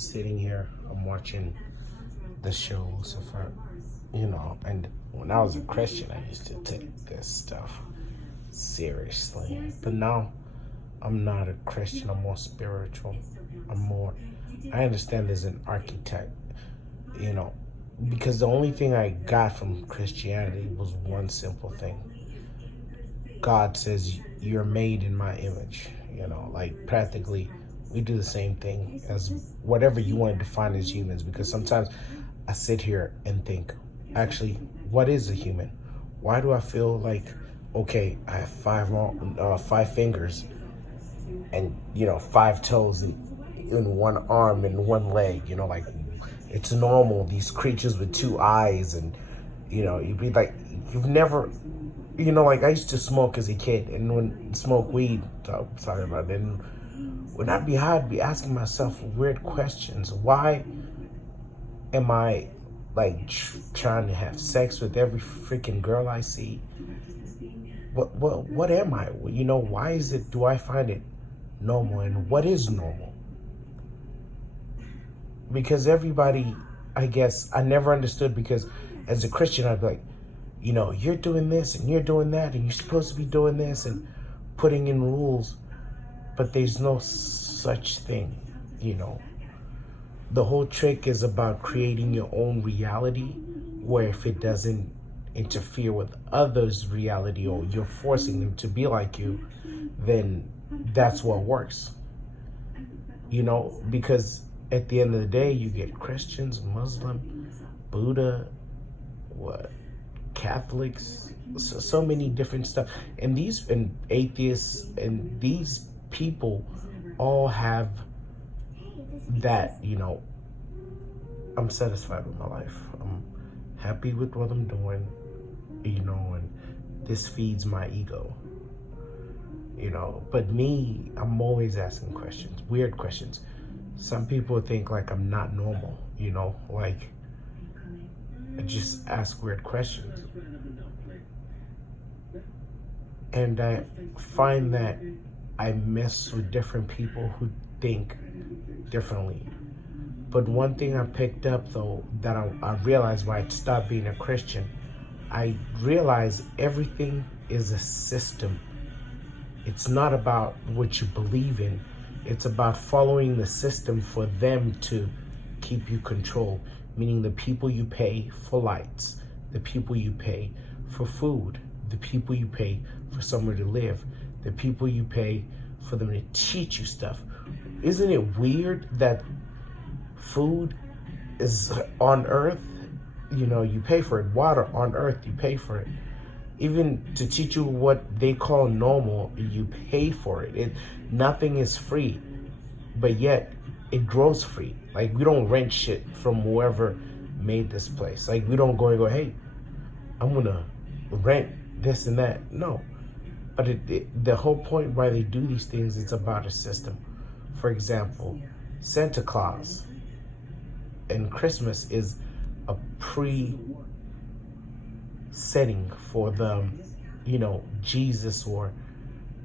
sitting here, I'm watching the show Lucifer, and when I was a Christian, I used to take this stuff seriously. But now I'm not a Christian, I'm more spiritual. I understand there's an archetype, you know, because the only thing I got from Christianity was one simple thing. God says you're made in my image, like practically we do the same thing as whatever you want to define as humans, because sometimes I sit here and think, actually, what is a human? Why do I feel like, okay, I have five fingers and, five toes in one arm and one leg, like it's normal, these creatures with two eyes, and, you'd be like, you've never, like I used to smoke as a kid, and when smoke weed, I'm sorry about it, and when I'd be high, I'd be asking myself weird questions. Why am I like trying to have sex with every freaking girl I see? What am I? Why do I find it normal, and what is normal? Because everybody, I guess, I never understood, because as a Christian, I'd be like, you're doing this and you're doing that, and you're supposed to be doing this and putting in rules, but there's no such thing, The whole trick is about creating your own reality, where if it doesn't interfere with others' reality, or you're forcing them to be like you, then that's what works. Because at the end of the day, you get Christians, Muslim, Buddha, Catholics, so many different stuff, and atheists, and these people all have that. I'm satisfied with my life. I'm happy with what I'm doing, and this feeds my ego. But me, I'm always asking questions, weird questions. Some people think like I'm not normal, like I just ask weird questions. And I find that I mess with different people who think differently. But one thing I picked up, though, that I realized when I stopped being a Christian, I realized everything is a system. It's not about what you believe in. It's about following the system for them to keep you controlled, meaning the people you pay for lights, the people you pay for food, the people you pay for somewhere to live, the people you pay for them to teach you stuff. Isn't it weird that food is on earth? You pay for it. Water on earth, you pay for it. Even to teach you what they call normal, you pay for it. Nothing is free, but yet it grows free. Like, we don't rent shit from whoever made this place. Like, we don't go, hey, I'm gonna rent this and that. No. But the whole point why they do these things, it's about a system. For example, Santa Claus and Christmas is a setting for the, Jesus, or,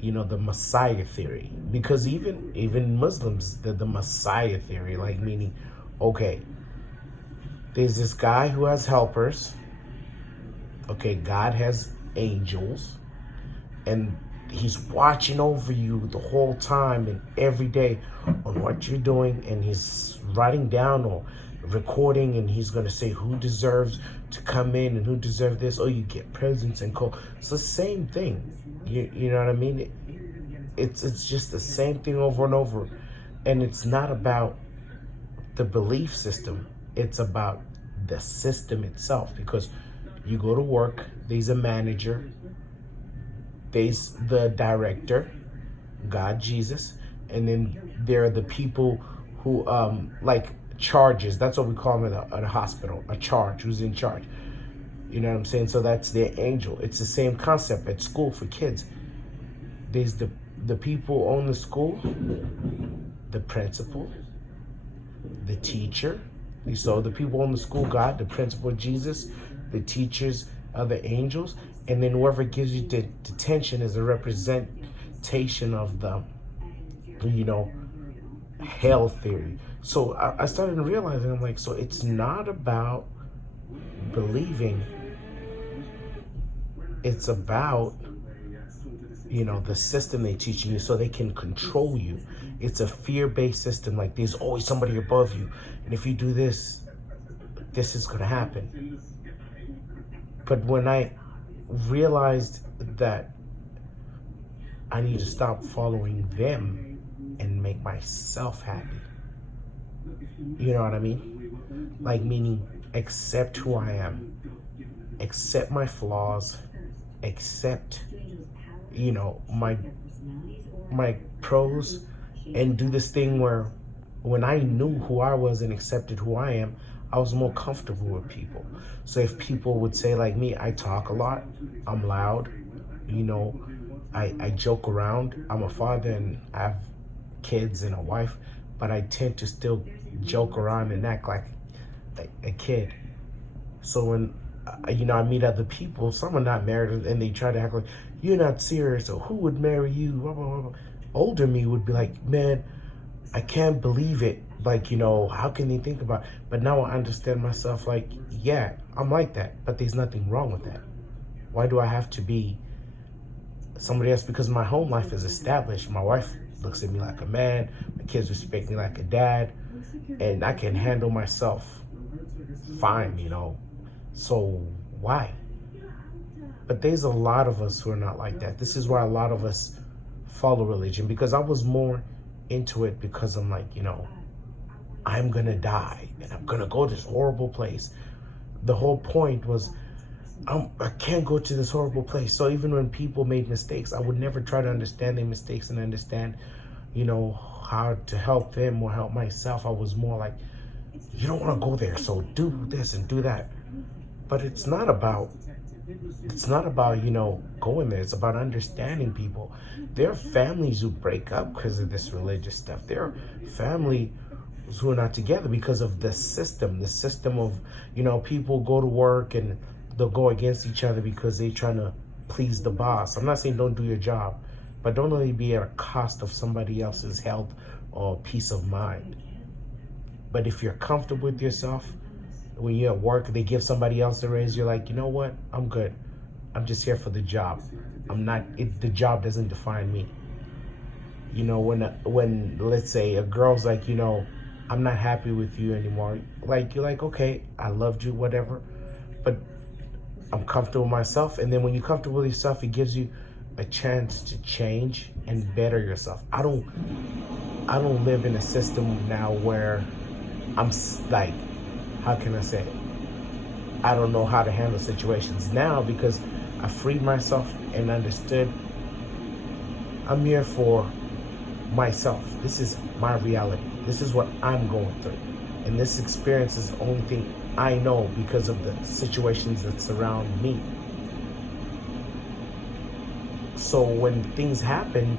the Messiah theory. Because even Muslims, the Messiah theory, like meaning, okay, there's this guy who has helpers. Okay, God has angels, and he's watching over you the whole time and every day on what you're doing, and he's writing down or recording, and he's going to say who deserves to come in and who deserves this. Oh, you get presents and call. It's the same thing. You know what I mean? It's just the same thing over and over. And it's not about the belief system. It's about the system itself. Because you go to work, there's a manager, there's the director, God, Jesus, and then there are the people who like charges. That's what we call them at a hospital, a charge, who's in charge. You know what I'm saying? So that's their angel. It's the same concept at school for kids. There's the people who own the school, the principal, the teacher. So the people on the school, God, the principal, Jesus, the teachers are the angels, and then whoever gives you the detention is a representation of the, hell theory. So I started realizing, I'm like, so it's not about believing, it's about, the system they teaching you so they can control you. It's a fear-based system. Like, there's always somebody above you, and if you do this, this is going to happen. But when I realized that I need to stop following them and make myself happy, you know what I mean? Like, meaning accept who I am, accept my flaws, accept, my pros, and do this thing where when I knew who I was and accepted who I am, I was more comfortable with people. So if people would say, like me, I talk a lot, I'm loud, I joke around. I'm a father and I have kids and a wife, but I tend to still joke around and act like a kid. So when I meet other people, some are not married, and they try to act like, you're not serious, or who would marry you? Blah, blah, blah. Older me would be like, man, I can't believe it. Like, how can they think about it? But now I understand myself, like, yeah, I'm like that, but there's nothing wrong with that. Why do I have to be somebody else? Because my home life is established. My wife looks at me like a man. My kids respect me like a dad. And I can handle myself fine, So why? But there's a lot of us who are not like that. This is why a lot of us follow religion, because I was more into it because I'm like, I'm going to die and I'm going to go to this horrible place. The whole point was, I can't go to this horrible place. So even when people made mistakes, I would never try to understand their mistakes and understand, how to help them or help myself. I was more like, you don't want to go there, so do this and do that. But it's not about, going there. It's about understanding people. There are families who break up because of this religious stuff. There are families who are not together because of the system of, people go to work and they'll go against each other because they're trying to please the boss. I'm not saying don't do your job, but don't let it be at a cost of somebody else's health or peace of mind. But if you're comfortable with yourself, when you're at work, they give somebody else a raise, you're like, you know what? I'm good. I'm just here for the job. The job doesn't define me. When let's say a girl's like, I'm not happy with you anymore. Like, you're like, okay, I loved you, whatever, but I'm comfortable with myself. And then when you're comfortable with yourself, it gives you a chance to change and better yourself. I don't live in a system now where I'm like, how can I say it? I don't know how to handle situations now because I freed myself and understood I'm here for myself. This is my reality. This is what I'm going through. And this experience is the only thing I know because of the situations that surround me. So when things happen,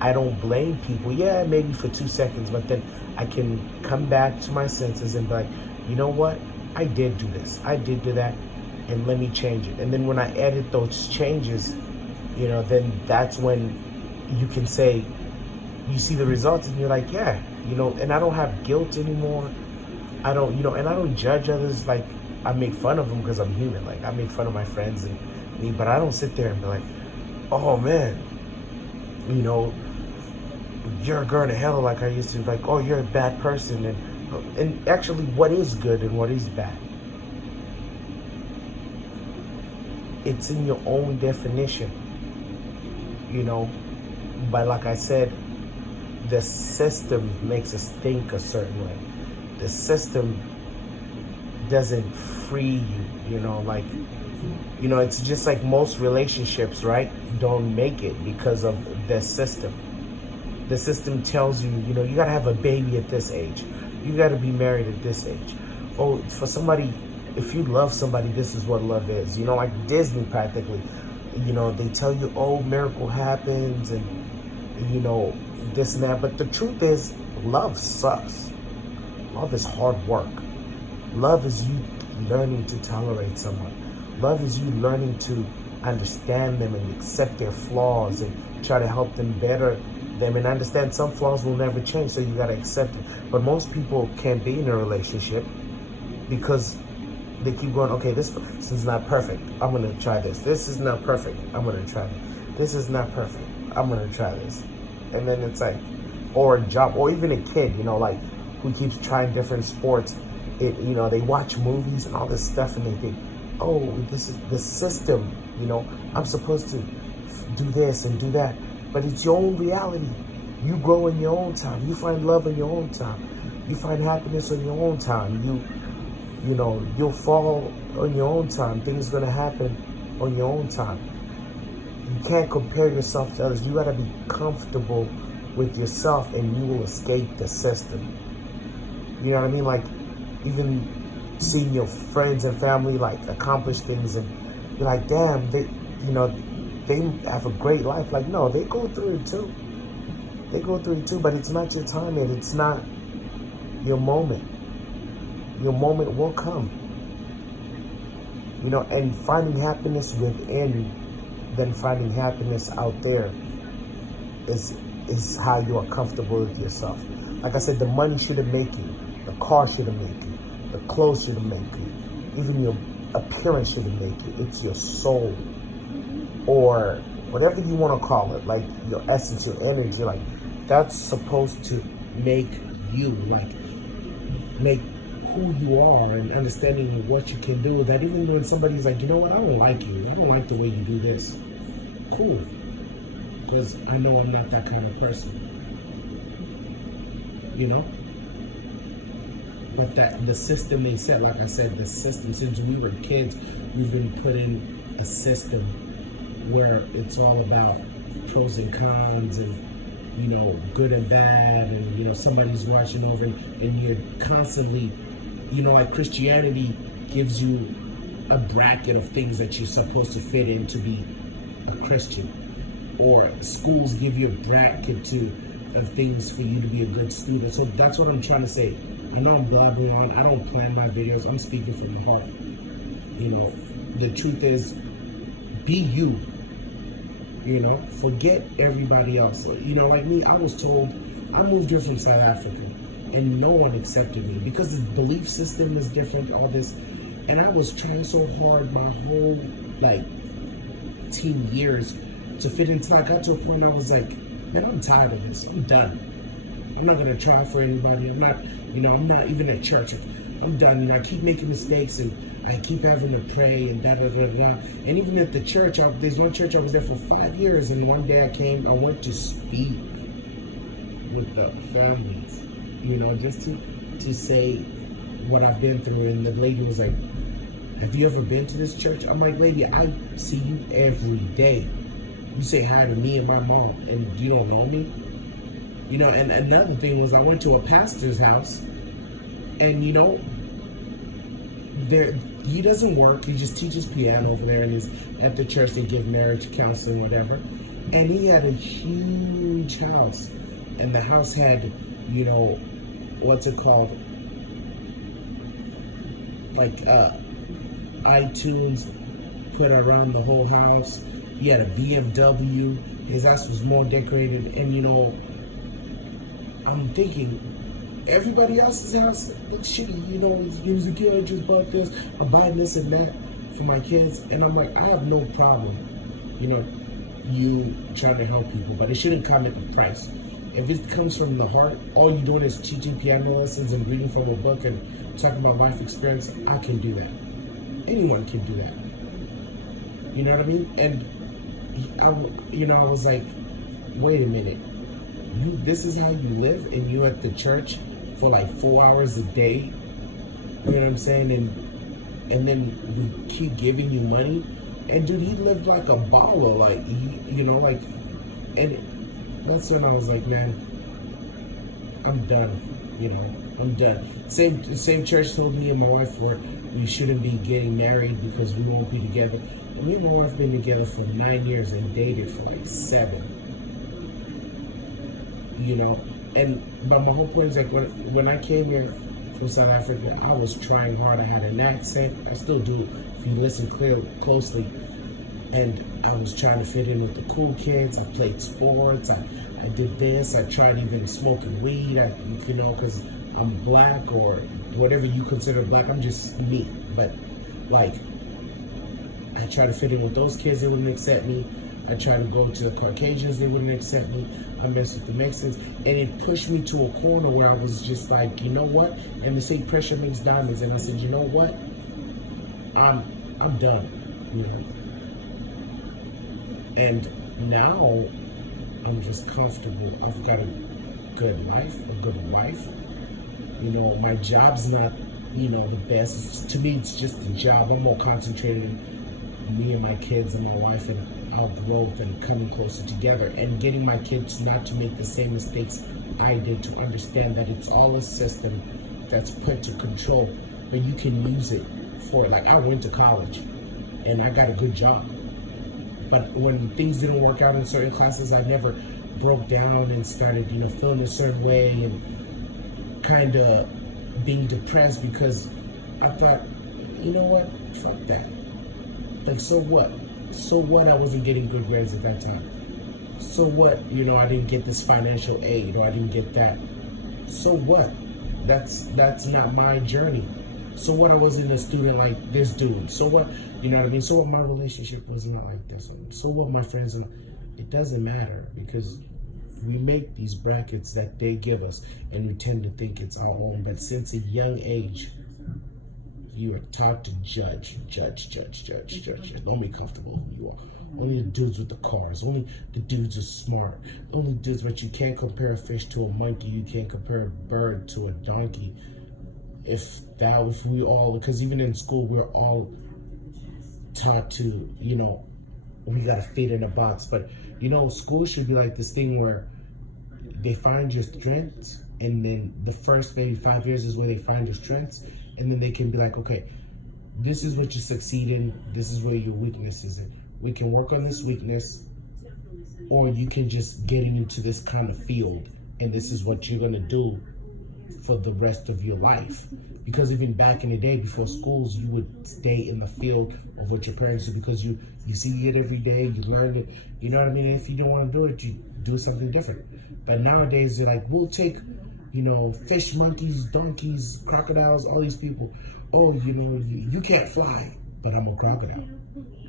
I don't blame people. Yeah, maybe for 2 seconds, but then I can come back to my senses and be like, you know what? I did do this. I did do that. And let me change it. And then when I edit those changes, then that's when you can say, you see the results and you're like, yeah, and I don't have guilt anymore. I don't, and I don't judge others. Like, I make fun of them because I'm human. Like, I make fun of my friends and me, but I don't sit there and be like, oh man, you're going to hell like I used to. Like, oh, you're a bad person. And actually, what is good and what is bad? It's in your own definition, But like I said, the system makes us think a certain way. The system doesn't free you, it's just like most relationships, right? Don't make it because of the system. The system tells you, you gotta have a baby at this age. You gotta be married at this age. Oh, for somebody, if you love somebody, this is what love is. Like Disney practically, they tell you, oh, miracle happens and, this and that. But the truth is, love sucks. Love is hard work. Love is you learning to tolerate someone. Love is you learning to understand them and accept their flaws and try to help them better them and understand some flaws will never change, so you gotta accept it. But most people can't be in a relationship because they keep going, okay, this is not perfect, I'm gonna try this. This is not perfect, I'm gonna try this. This is not perfect, I'm gonna try this. And then it's like, or a job, or even a kid, you know, like who keeps trying different sports. You know, they watch movies and all this stuff and they think, oh, this is the system, you know, I'm supposed to do this and do that. But it's your own reality. You grow in your own time. You find love in your own time. You find happiness in your own time. You know, you'll fall on your own time. Things are gonna happen on your own time. You can't compare yourself to others. You gotta be comfortable with yourself and you will escape the system. You know what I mean? Like, even seeing your friends and family like accomplish things and you're like, damn, they have a great life. Like, no, they go through it too. They go through it too, but it's not your time yet. It's not your moment. Your moment will come. You know, and finding happiness within than finding happiness out there is how you are comfortable with yourself. Like I said, the money shouldn't make you. The car shouldn't make you. The clothes shouldn't make you. Even your appearance shouldn't make you. It's your soul, or whatever you want to call it, like your essence, your energy, like that's supposed to make you, like make who you are, and understanding what you can do. That even when somebody's like, you know what, I don't like you, I don't like the way you do this, cool, because I know I'm not that kind of person, you know. But that the system they set, like I said, the system, since we were kids, we've been put in a system where it's all about pros and cons and, you know, good and bad, and, you know, somebody's watching over and you're constantly, you know, like Christianity gives you a bracket of things that you're supposed to fit in to be a Christian, or schools give you a bracket of things for you to be a good student. So that's what I'm trying to say. I know I'm blabbering on. I don't plan my videos. I'm speaking from the heart. You know, the truth is, be you. You know, forget everybody else. You know, like me, I was told, I moved here from South Africa and no one accepted me because the belief system is different, all this. And I was trying so hard my whole, like, teen years to fit into. I got to a point I was like, man, I'm tired of this. I'm done. I'm not going to try for anybody. I'm not even at church. I'm done. You know, I keep making mistakes and I keep having to pray and da-da-da-da. And even at the church, there's one church I was there for 5 years, and one day I went to speak with the families, you know, just to say what I've been through. And the lady was like, have you ever been to this church? I'm like, lady, I see you every day. You say hi to me and my mom, and you don't know me? You know, and another thing was I went to a pastor's house, and, you know, he doesn't work. He just teaches piano over there, and he's at the church. They give marriage counseling, whatever. And he had a huge house, and the house had, you know, what's it called? Like iTunes put around the whole house. He had a BMW. His house was more decorated, and, you know, I'm thinking, everybody else's house looks shitty, you know. He was a kid, I just bought this, I'm buying this and that for my kids. And I'm like, I have no problem, you know, you trying to help people, but it shouldn't come at the price. If it comes from the heart, all you're doing is teaching piano lessons and reading from a book and talking about life experience, I can do that. Anyone can do that. You know what I mean? And I was like, wait a minute. This is how you live, and you at the church for like 4 hours a day, you know what I'm saying? And then we keep giving you money. And dude, he lived like a baller, like, you know, like, and that's when I was like, man, I'm done, you know, I'm done. Same church told me and my wife we shouldn't be getting married because we won't be together. And me and my wife been together for 9 years and dated for like 7. You know, but my whole point is like when I came here from South Africa, I was trying hard. I had an accent. I still do, if you listen closely. And I was trying to fit in with the cool kids. I played sports. I I did this. I tried even smoking weed. Because I'm black or whatever you consider black. I'm just me. But like, I tried to fit in with those kids. They wouldn't accept me. I tried to go to the Caucasians. They wouldn't accept me. I messed with the Mexicans, and it pushed me to a corner where I was just like, you know what? And they say pressure makes diamonds, and I said, you know what? I'm done. You know? And now I'm just comfortable. I've got a good life, a good wife. You know, my job's not, the best. To me, it's just a job. I'm more concentrated in me and my kids and my wife and our growth and coming closer together and getting my kids not to make the same mistakes I did, to understand that it's all a system that's put to control, but you can use it for, like, I went to college and I got a good job. But when things didn't work out in certain classes, I never broke down and started, feeling a certain way and kind of being depressed because I thought, you know what, fuck that. Like, so what? So what I wasn't getting good grades at that time? So what, I didn't get this financial aid or I didn't get that? So what? That's not my journey. So what, I wasn't a student like this dude? So what, you know what I mean? So what, my relationship was not like this one? So what, my friends, it doesn't matter because we make these brackets that they give us and we tend to think it's our own. But since a young age, you are taught to judge. Don't be comfortable who you are. Only the dudes with the cars. Only the dudes are smart. Only dudes, but you can't compare a fish to a monkey. You can't compare a bird to a donkey. If we all, because even in school, we're all taught to, we gotta fit in a box. But, school should be like this thing where they find your strengths, and then the first maybe 5 years is where they find your strengths, and then they can be like, okay, this is what you succeed in, this is where your weakness is in. We can work on this weakness, or you can just get into this kind of field, and this is what you're gonna do for the rest of your life. Because even back in the day, before schools, you would stay in the field of what your parents do because you see it every day, you learn it, you know what I mean? And if you don't want to do it, you do something different. But nowadays, they're like, we'll take, fish, monkeys, donkeys, crocodiles, all these people. Oh, you can't fly, but I'm a crocodile.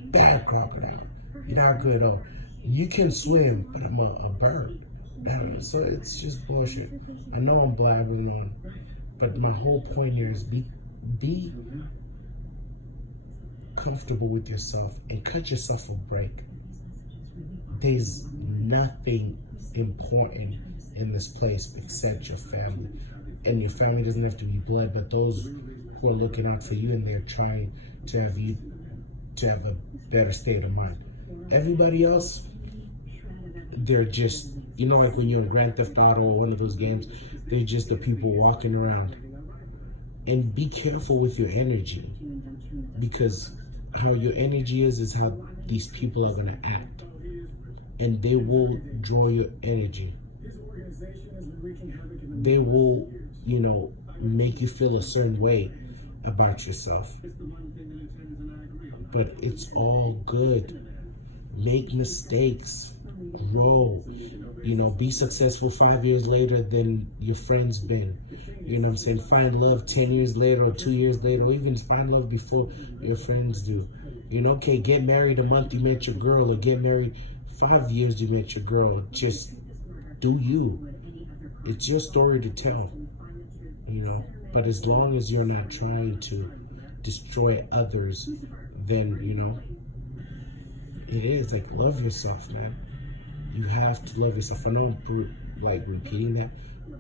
Bad crocodile. You're not good. Oh, you can swim, but I'm a bird. So it's just bullshit. I know I'm blabbering on, but my whole point here is be comfortable with yourself and cut yourself a break. There's nothing important in this place except your family. And your family doesn't have to be blood, but those who are looking out for you and they're trying to have you to have a better state of mind. Everybody else, they're just, like when you're in Grand Theft Auto or one of those games, they're just the people walking around. And be careful with your energy, because how your energy is how these people are going to act. And they will draw your energy. They will, make you feel a certain way about yourself. But it's all good. Make mistakes. Grow. Be successful 5 years later than your friend's been. You know what I'm saying? Find love 10 years later or 2 years later, or even find love before your friends do. Okay, get married a month you met your girl, or get married 5 years you met your girl. Just do you. It's your story to tell, But as long as you're not trying to destroy others, then, it is like, love yourself, man. You have to love yourself. I know I'm repeating that,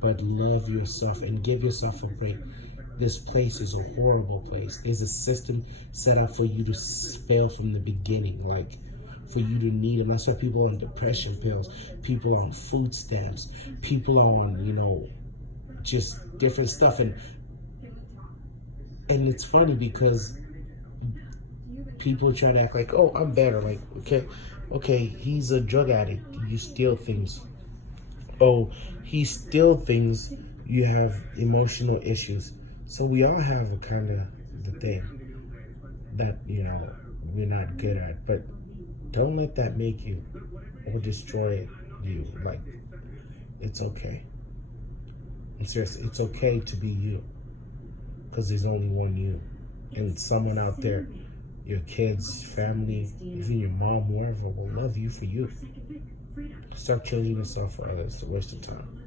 but love yourself and give yourself a break. This place is a horrible place. There's a system set up for you to fail from the beginning, for you to need them. That's why people are on depression pills, people are on food stamps, people are on, just different stuff. And it's funny because people try to act like, oh, I'm better. Like, okay, he's a drug addict. You steal things. Oh, he steal things. You have emotional issues. So we all have a kind of the thing that, we're not good at. But don't let that make you or destroy you. Like, It's okay. I'm serious. It's okay to be you, because there's only one you, and someone out there, your kids, family, even your mom, whoever, will love you for you. Stop changing yourself for others to waste of time.